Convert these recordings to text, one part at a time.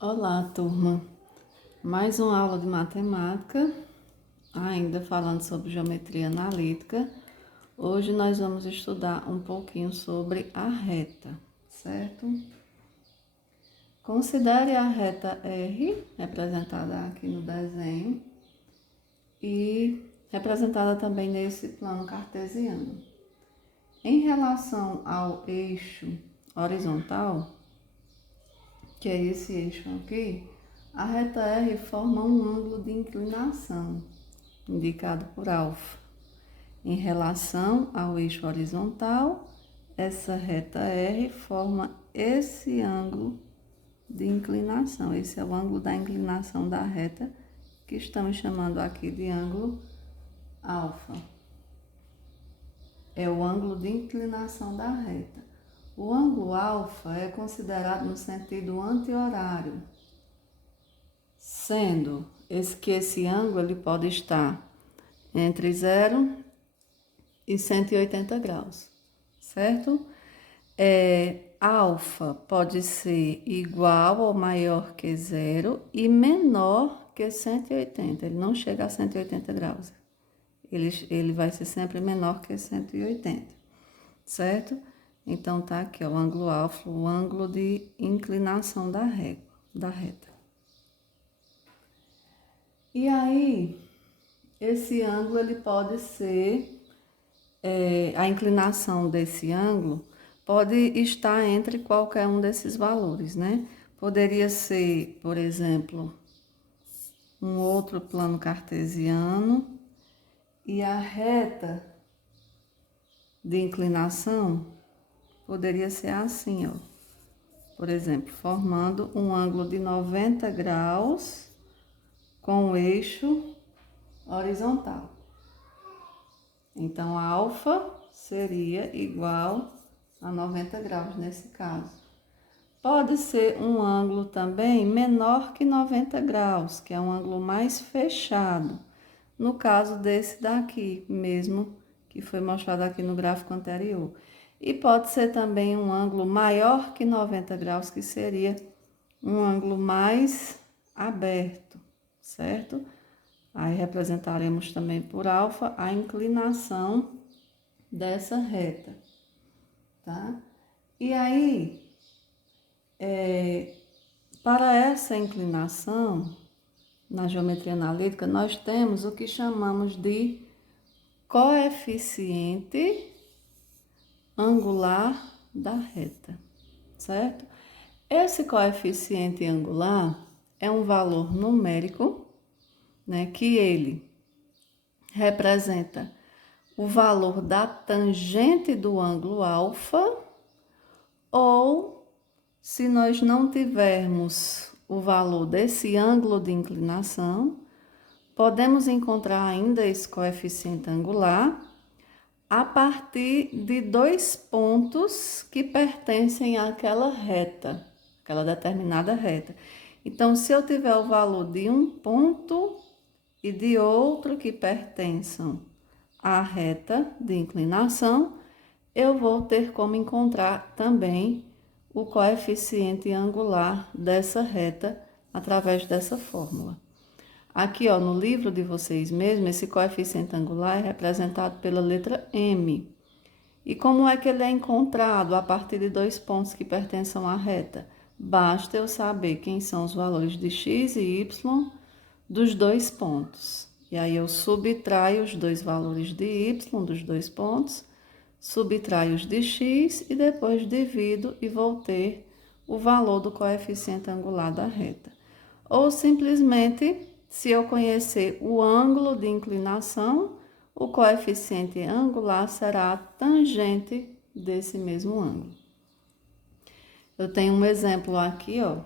Olá, turma. Mais uma aula de matemática, ainda falando sobre geometria analítica. Hoje nós vamos estudar um pouquinho sobre a reta, certo? Considere a reta R, representada aqui no desenho, e representada também nesse plano cartesiano. Em relação ao eixo horizontal, que é esse eixo aqui, a reta R forma um ângulo de inclinação, indicado por alfa. Em relação ao eixo horizontal, essa reta R forma esse ângulo de inclinação. Esse é o ângulo da inclinação da reta, que estamos chamando aqui de ângulo alfa. É o ângulo de inclinação da reta. O ângulo alfa é considerado no sentido anti-horário, sendo esse ângulo ele pode estar entre 0 e 180 graus, certo? Alfa pode ser igual ou maior que 0 e menor que 180. Ele não chega a 180 graus. Ele vai ser sempre menor que 180, certo? Então, tá aqui, ó, o ângulo alfa, o ângulo de inclinação da reta. E aí, esse ângulo, ele pode ser, a inclinação desse ângulo pode estar entre qualquer um desses valores, né? Poderia ser, por exemplo, um outro plano cartesiano e a reta de inclinação poderia ser assim, ó. Por exemplo, formando um ângulo de 90 graus com o eixo horizontal. Então, alfa seria igual a 90 graus nesse caso. Pode ser um ângulo também menor que 90 graus, que é um ângulo mais fechado. No caso desse daqui mesmo, que foi mostrado aqui no gráfico anterior. E pode ser também um ângulo maior que 90 graus, que seria um ângulo mais aberto, certo? Aí representaremos também por alfa a inclinação dessa reta, tá? E aí, para essa inclinação, na geometria analítica, nós temos o que chamamos de coeficiente angular da reta, certo? Esse coeficiente angular é um valor numérico, né, que ele representa o valor da tangente do ângulo alfa, ou se nós não tivermos o valor desse ângulo de inclinação, podemos encontrar ainda esse coeficiente angular a partir de dois pontos que pertencem àquela reta, aquela determinada reta. Então, se eu tiver o valor de um ponto e de outro que pertençam à reta de inclinação, eu vou ter como encontrar também o coeficiente angular dessa reta através dessa fórmula. Aqui, ó, no livro de vocês mesmos, esse coeficiente angular é representado pela letra M. E como é que ele é encontrado a partir de dois pontos que pertencem à reta? Basta eu saber quem são os valores de x e y dos dois pontos. E aí eu subtraio os dois valores de y dos dois pontos, subtraio os de x e depois divido e vou ter o valor do coeficiente angular da reta. Ou simplesmente, se eu conhecer o ângulo de inclinação, o coeficiente angular será a tangente desse mesmo ângulo. Eu tenho um exemplo aqui, ó,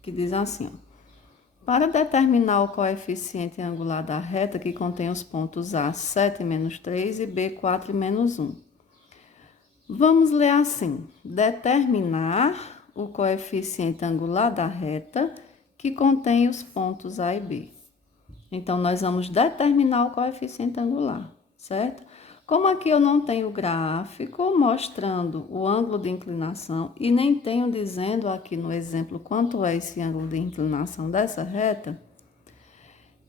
que diz assim, ó. Para determinar o coeficiente angular da reta que contém os pontos A, 7 menos 3 e B, 4 e menos 1. Vamos ler assim: determinar o coeficiente angular da reta que contém os pontos A e B. Então, nós vamos determinar o coeficiente angular, certo? Como aqui eu não tenho gráfico mostrando o ângulo de inclinação e nem tenho dizendo aqui no exemplo quanto é esse ângulo de inclinação dessa reta,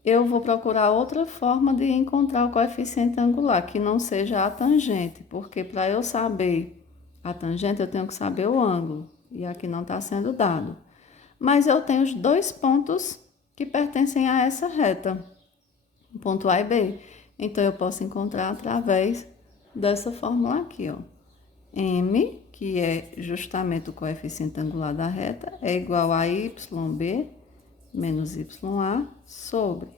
eu vou procurar outra forma de encontrar o coeficiente angular, que não seja a tangente, porque para eu saber a tangente eu tenho que saber o ângulo, e aqui não está sendo dado. Mas eu tenho os dois pontos que pertencem a essa reta, ponto A e B. Então, eu posso encontrar através dessa fórmula aqui, ó. M, que é justamente o coeficiente angular da reta, é igual a YB menos YA sobre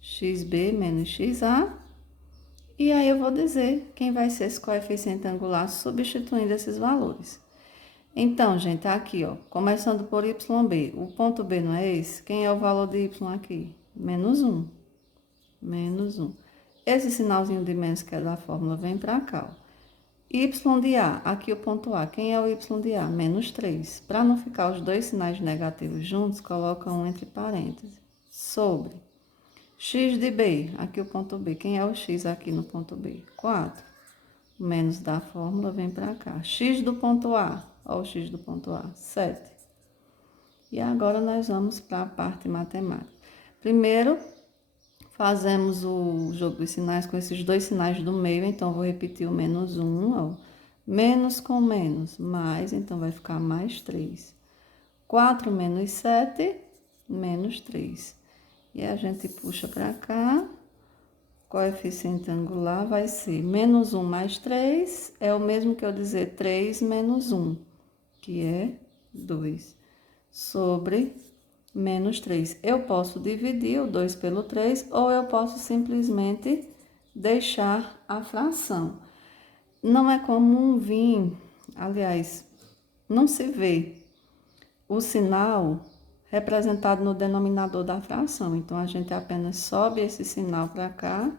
XB menos XA. E aí eu vou dizer quem vai ser esse coeficiente angular substituindo esses valores. Então, gente, tá aqui, ó, começando por YB. O ponto B não é esse? Quem é o valor de Y aqui? Menos 1. Menos 1. Esse sinalzinho de menos que é da fórmula vem para cá, ó. Y de A, aqui o ponto A. Quem é o Y de A? Menos 3. Para não ficar os dois sinais negativos juntos, coloca um entre parênteses. Sobre X de B, aqui o ponto B. Quem é o X aqui no ponto B? 4. O menos da fórmula vem para cá. X do ponto A, ó o X do ponto A, 7. E agora nós vamos para a parte matemática. Primeiro, fazemos o jogo dos sinais com esses dois sinais do meio, então vou repetir o menos 1, ó. Menos com menos, mais, então vai ficar mais 3. 4 menos 7, menos 3. E a gente puxa para cá, coeficiente angular vai ser menos 1 mais 3, é o mesmo que eu dizer 3 menos 1, que é 2, sobre menos 3. Eu posso dividir o 2 pelo 3 ou eu posso simplesmente deixar a fração. Não é comum vir, aliás, não se vê o sinal representado no denominador da fração. Então, a gente apenas sobe esse sinal para cá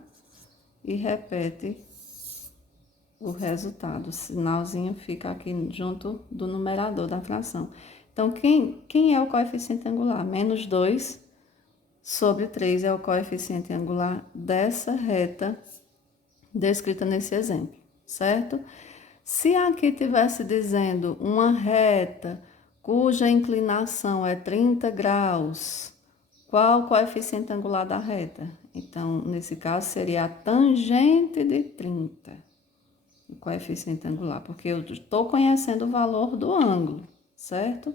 e repete o resultado. O sinalzinho fica aqui junto do numerador da fração. Então, quem é o coeficiente angular? Menos 2 sobre 3 é o coeficiente angular dessa reta descrita nesse exemplo, certo? Se aqui tivesse dizendo uma reta cuja inclinação é 30 graus, qual o coeficiente angular da reta? Então, nesse caso, seria a tangente de 30, o coeficiente angular, porque eu estou conhecendo o valor do ângulo, certo?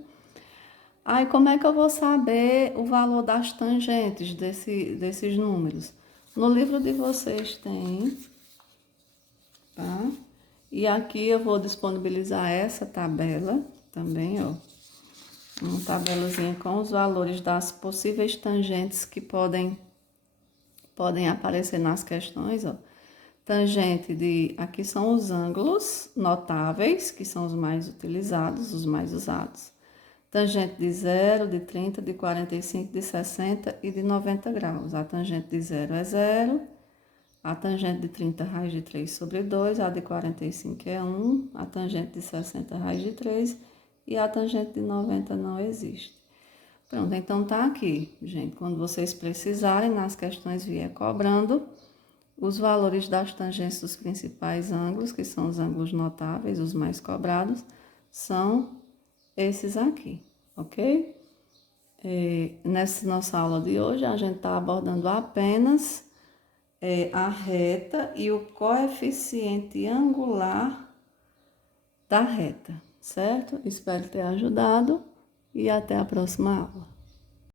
Aí, como é que eu vou saber o valor das tangentes desses números? No livro de vocês tem, tá? E aqui eu vou disponibilizar essa tabela também, ó. Uma tabelazinha com os valores das possíveis tangentes que podem aparecer nas questões, ó. Tangente de, aqui são os ângulos notáveis, que são os mais utilizados, os mais usados. Tangente de 0, de 30, de 45, de 60 e de 90 graus. A tangente de 0 é 0, a tangente de 30 raiz de 3 sobre 2, a de 45 é 1, a tangente de 60 raiz de 3 e a tangente de 90 não existe. Pronto, então tá aqui, gente. Quando vocês precisarem, nas questões vier cobrando, os valores das tangentes dos principais ângulos, que são os ângulos notáveis, os mais cobrados, são esses aqui, ok? Nessa nossa aula de hoje, a gente está abordando apenas a reta e o coeficiente angular da reta, certo? Espero ter ajudado e até a próxima aula.